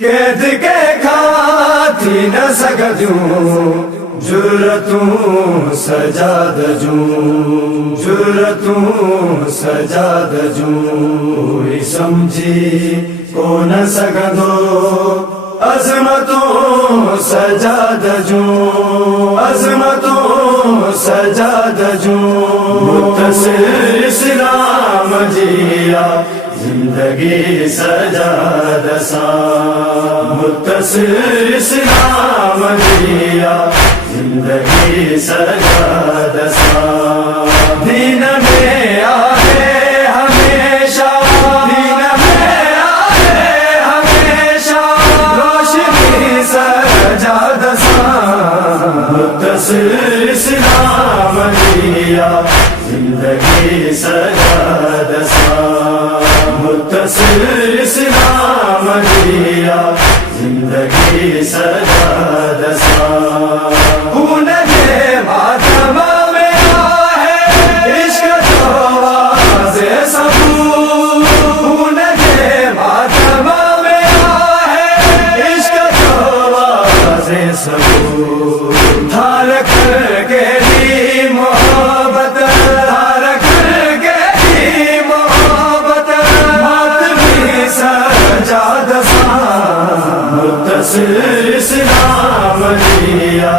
قید کے کھاتی نہ سکتوں جرتوں سجاد جوں جرتوں سجاد جوں سمجھی کو نہ سکدو عظمتوں سجاد جوں عظمتوں سجاد جوں متصل اسلام جیا زندگی سجاد سا متصل اسلام جیا زندگی سجاد سا دین میں آئے ہمیشہ دین میں آئے ہمیشہ روشنی سجاد سا متصل اسلام جیا زندگی سجاد سا متصل اسلام جیا زندگی سجاد سا خون کے ماتم میرا ہے عشق تو واضح ثبوت خون کے ماتم میرا ہے عشق تو واضح ثبوت دھار کر کے دی محبت دھار کر کے دی محبت ماتمی سجاد سا متصل اسلام جیا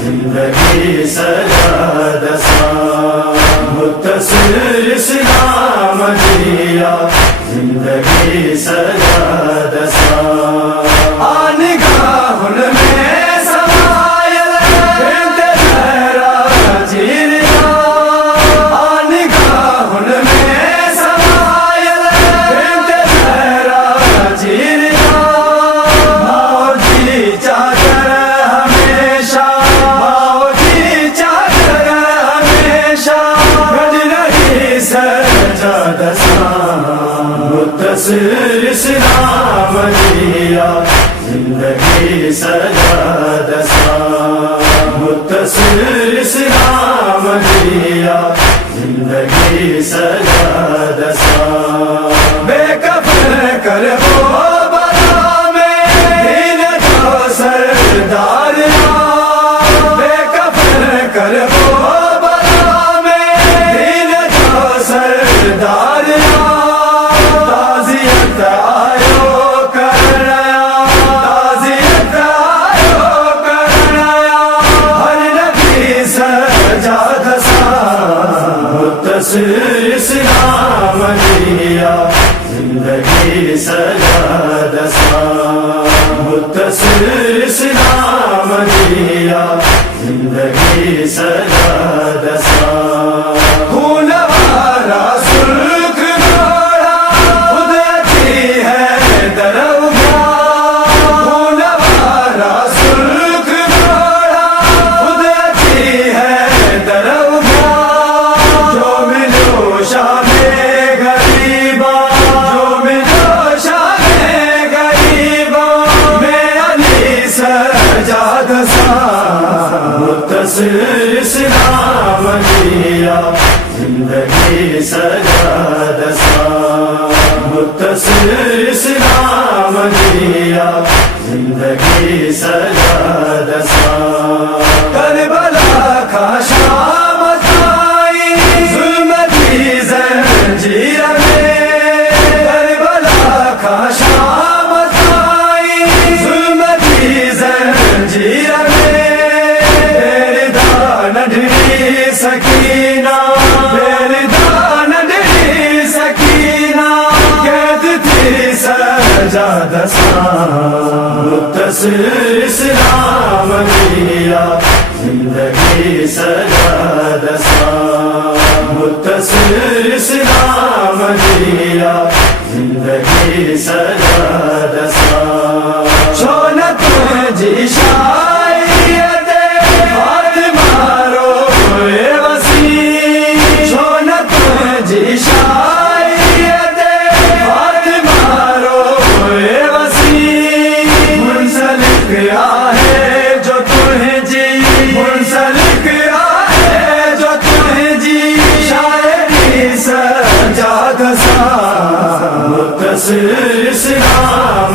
زندگی سجاد سا متصل اسلام جیا زندگی سجاد سا آنگاہن میں سمائل بنت زہرا جیریا آنگاہن میں سمائل بنت زہرا جیریا ماؤجی چادر ہمیشہ ماؤجی چادر ہمیشہ گج رہی سجاد سا متصل اسلام جیا زندگی سجاد سا متصل اسلام جیا زندگی سجاد سا بے کفن کر وہ بلا میں دین جو سردار بے کفن کر وہ بلا میں دین جو سردار تعزیت آیو کرنیا تعزیت آیو کرنیا ہر نبی سجاد سا متصل اسلام جیا زندگی سجاد سا متصل اسلام جیا زندگی سجاد سا خون والا سرخ گھوڑا خود اچھی ہے دروگا خون والا سرخ گھوڑا خود اچھی ہے دروگا جو ملو شام غریبا جو ملو شام غریبا میں علی سجاد سا متصل اسلام جیا زندگی سجاد سا متصل اسلام جیا زندگی سجاد سا کربلا کا شام تائی ظلم کی زنجیر میں کربلا کا شام تائی ظلم کی زنجیر میں تیری دان ڈھری سکینہ تیری دان ڈھری سکینہ قید تھی سجاد سا متصل اسلام جیا زندگی سجاد سا متصل اسلام جیا زندگی سجاد سا شونت جی شاید فاطمہ روئے وسیع شونت جی شاید فاطمہ روئے وسیع منسلک آئے جو تمہیں جی منسلک آئے جو تمہیں جی شاعری سجاد سا متصل اسلام